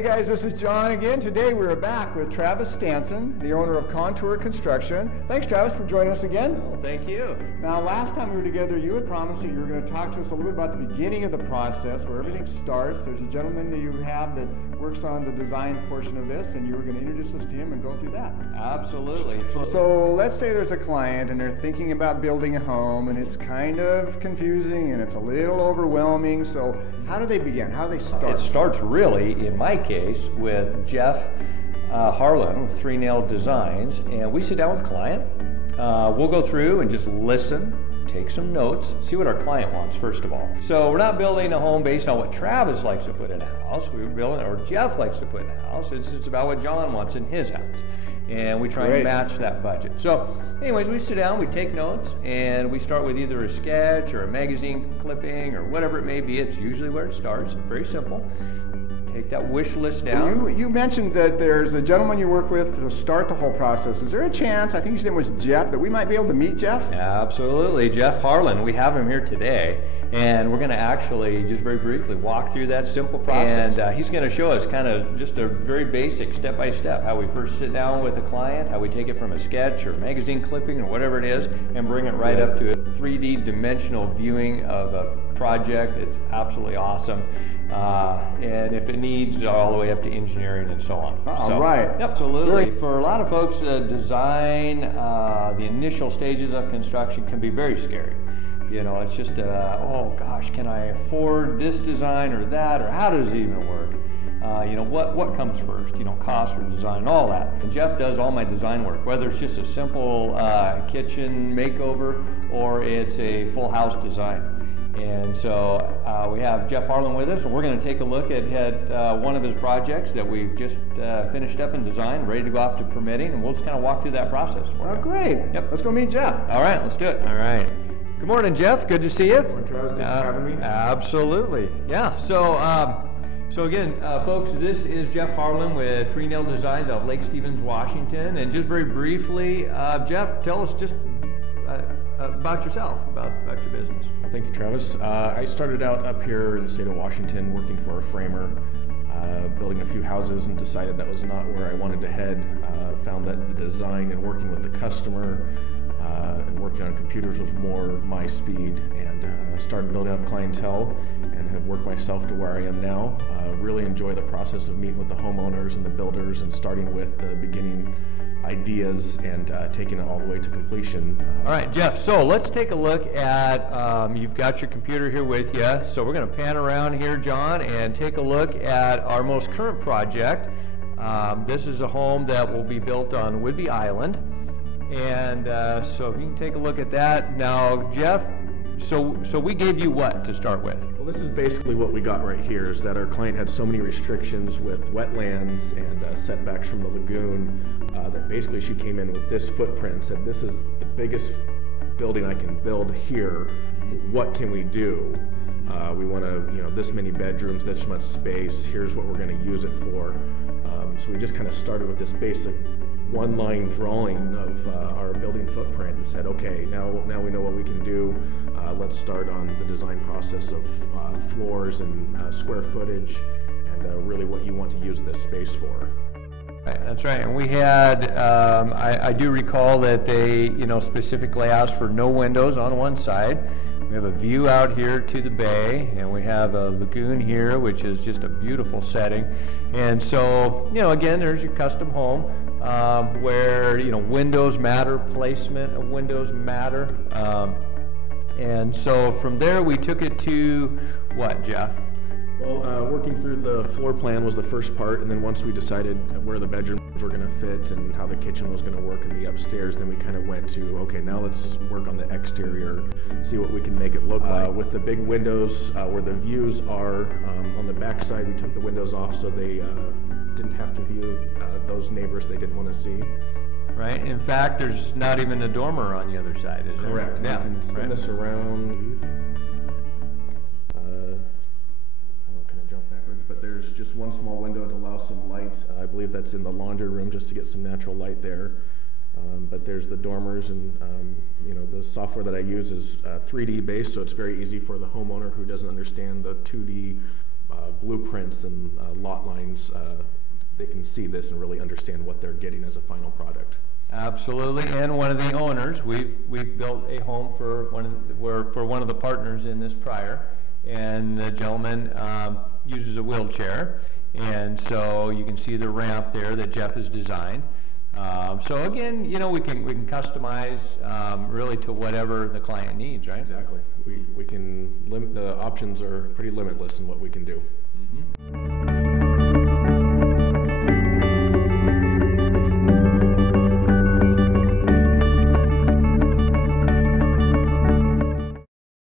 Hey guys, this is John again. Today we're back with Travis Stanton, the owner of Contour Construction. Thanks, Travis, for joining us again. Well, thank you. Now, last time we were together, you had promised that you were going to talk to us a little bit about the beginning of the process, where everything starts. There's a gentleman that you have that works on the design portion of this, and you were going to introduce us to him and go through that. Absolutely. So let's say there's a client and they're thinking about building a home, and it's kind of confusing and it's a little overwhelming. So how do they begin? How do they start? It starts really, in my case, with Jeff Harlan with 3 Nail Designs, and we sit down with the client. We'll go through and just listen, take some notes, see what our client wants first of all. So we're not building a home based on what Travis likes to put in a house. We're building, or Jeff likes to put in a house. It's about what John wants in his house. And we try and match that budget. So anyways, we sit down, we take notes, and we start with either a sketch or a magazine clipping or whatever it may be. It's usually where it starts. It's very simple. Take that wish list down. Well, you mentioned that there's a gentleman you work with to start the whole process. Is there a chance, I think his name was Jeff, that we might be able to meet Jeff? Absolutely. Jeff Harlan. We have him here today, and we're going to actually just very briefly walk through that simple process. And he's going to show us kind of just a very basic step-by-step, how we first sit down with a client, how we take it from a sketch or magazine clipping or whatever it is, and bring it right up to a 3D dimensional viewing of a project. It's absolutely awesome. And if it needs, all the way up to engineering and so on. Right. Absolutely. For a lot of folks, design, the initial stages of construction can be very scary. You know, it's just, oh gosh, can I afford this design or that, or how does it even work? You know, what comes first? You know, cost or design, all that. And Jeff does all my design work, whether it's just a simple kitchen makeover or it's a full house design. And so we have Jeff Harlan with us, and we're going to take a look at one of his projects that we've just finished up and designed, ready to go off to permitting, and we'll just kind of walk through that process for you. Great. Yep. Let's go meet Jeff. All right, let's do it. All right. Good morning, Jeff. Good to see you. Good morning, Travis. Thanks for having me. Absolutely. Yeah. So again, folks, this is Jeff Harlan with 3 Nail Designs out of Lake Stevens, Washington. And just very briefly, Jeff, tell us just about yourself, about your business. Thank you, Travis. I started out up here in the state of Washington working for a framer, building a few houses, and decided that was not where I wanted to head. Found that the design and working with the customer and working on computers was more my speed, and started building up clientele and have worked myself to where I am now. Really enjoy the process of meeting with the homeowners and the builders and starting with the beginning ideas and taking it all the way to completion. All right, Jeff, so let's take a look at, you've got your computer here with you, so we're going to pan around here, John, and take a look at our most current project. This is a home that will be built on Whidbey Island, and so if you can take a look at that. Now, Jeff, so we gave you what to start with? Well, this is basically what we got right here, is that our client had so many restrictions with wetlands and setbacks from the lagoon that basically she came in with this footprint and said, this is the biggest building I can build here. What can we do? We want to, you know, this many bedrooms, this much space, here's what we're going to use it for. So we just kind of started with this basic one-line drawing of our building footprint and said, okay, now we know what we can do. Let's start on the design process of floors and square footage and really what you want to use this space for. Right, that's right. And we had, I do recall that they, you know, specifically asked for no windows on one side. We have a view out here to the bay, and we have a lagoon here, which is just a beautiful setting. And so, you know, again, there's your custom home where, you know, windows matter, placement of windows matter. And so from there we took it to what, Jeff? Well, working through the floor plan was the first part, and then once we decided where the bedrooms were going to fit and how the kitchen was going to work in the upstairs, then we kind of went to, okay, now let's work on the exterior, see what we can make it look like. With the big windows where the views are on the back side, we took the windows off so they didn't have to view those neighbors they didn't want to see. Right. In fact, there's not even a dormer on the other side, is there? Correct. Yeah. You can spin this around. But there's just one small window to allow some light. I believe that's in the laundry room just to get some natural light there. But there's the dormers, and you know, the software that I use is 3D based, so it's very easy for the homeowner who doesn't understand the 2D blueprints and lot lines, they can see this and really understand what they're getting as a final product. Absolutely, and one of the owners, we've built a home for one of the partners in this prior, and the gentleman uses a wheelchair, and so you can see the ramp there that Jeff has designed. So again, you know, we can customize really to whatever the client needs, right? Exactly. We can the options are pretty limitless in what we can do. Mm-hmm.